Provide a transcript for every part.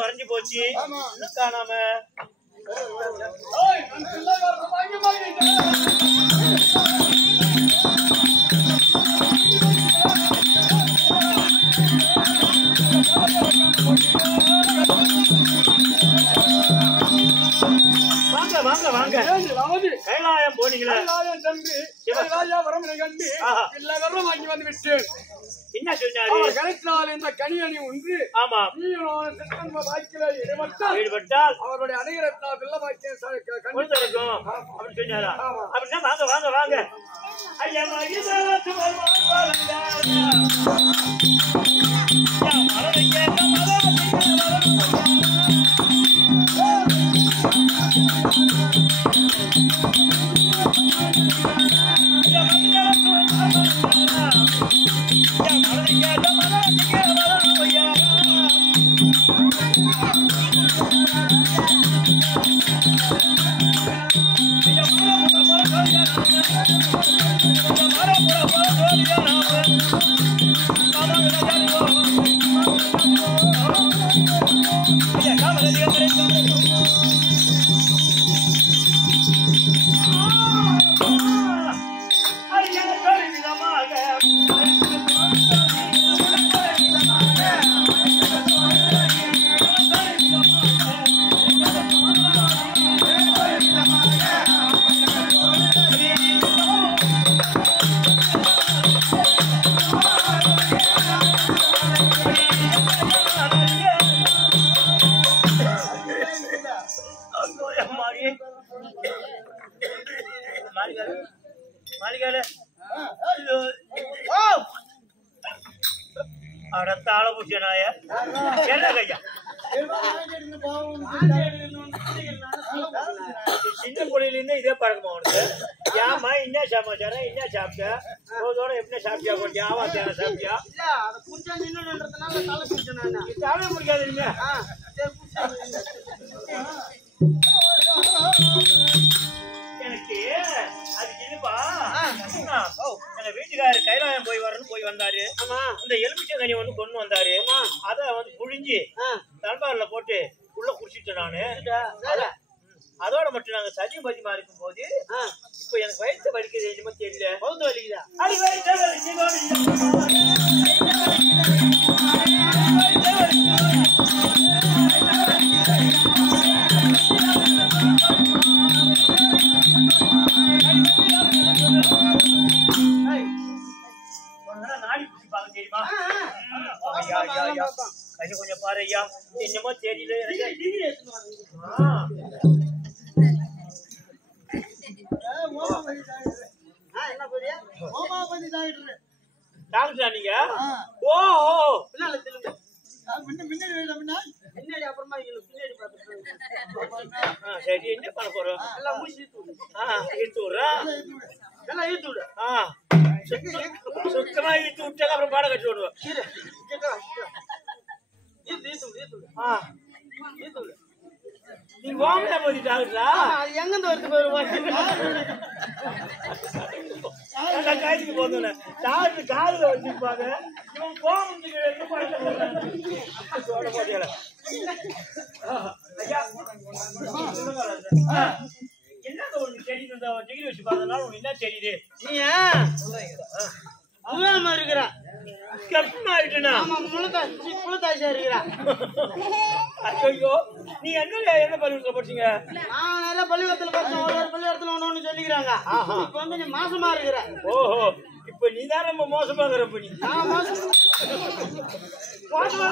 மறைஞ்சு போச்சு காணாம வாங்க வாங்க வாங்க கைலாயம் போனீங்களா? வரம் வாங்கி வந்து விட்டேன். என்ன சொன்னாரு? கணக்கினால் இந்த கனியணி ஒன்று ஆமா ஈடுபட்டால் அவருடைய அணையரத்தால் வெள்ள வாக்கியம் அப்படின்னு சொன்னாரா? அப்படின்னா வாங்க வாங்க வாங்க. ஐயா சின்ன பொழிலிருந்து இதே பழக்கமா உனக்கு? ஏமா என்ன சமாச்சாரம்? என்ன சாப்பிட்டா ரோதோட எப்படி சாப்பிட்டியா? கொஞ்சம் ஆவாத்தியான சாப்பிட்டியா? தலை பிடிக்காது நீங்க. எனக்கு அது இல்லப்பா. எங்க வீட்டுக்காரரு கைலாயம் போய் வரணும் போய் வந்தாரு. இந்த எலுமிச்சை கனி ஒண்ணு கொண்டு வந்தாரு. அத வந்து புழிஞ்சு தன்பாரில போட்டு உள்ள குடிச்சிட்டேன் நானு. அதோட மட்டும் நாங்க சஜி பஜிமா இருக்கும் போது இப்ப எனக்கு வயிற்று வலிக்குது. என்னமோ தெரியல. பௌத்த வலிக்குதா? அடி வயிற்று நாடி குடிச்சு பாக்க தெரியுமா? ஐயா ஐயா ஐயா கை கொஞ்சம் பாரு ஐயா. என்னமோ தெரியல. டாக்டரா நீங்க? ஓ சரி என்ன பண்ண போறோம்? சுத்தமா இழுத்து விட்டாங்க. அப்புறம் பாடம் கட்டி விடுவோம். நீங்க ஓமையா போய் டாக்டரா? எங்க காய்ச்சி போதும் டாக்டர் காலில் வச்சிருப்பாங்க. இவன் கோமம் என்ன ஒண்ணு தெரியுது? டிகிரி வச்சு பார்த்ததுனால உனக்கு என்ன தெரியுது? நீ இருக்கிறா ஐயோ நீ என்ன பள்ளிக்கூடத்துல படிச்சீங்க? நான் பள்ளிக்கூடத்துல படிச்சேன். ஒரு பள்ளிக்கூடத்துல ஒண்ணு சொல்லிக்கிறாங்க. இப்ப வந்து நீ மாசமா இருக்கிற. ஓஹோ இப்ப நீதான் ரொம்ப மோசமாகிற. நீ மோசமா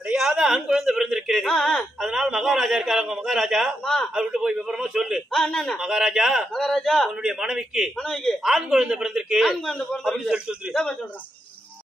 கிடையாத ஆண் குழந்தை பிறந்திருக்கிறது. அதனால மகாராஜா இருக்காங்க, மகாராஜா அவர்கிட்ட போய் விவரமா சொல்லு. மகாராஜா உன்னுடைய மனைவிக்கு ஆண் குழந்தை பிறந்திருக்கு அப்படின்னு சொல்லிட்டு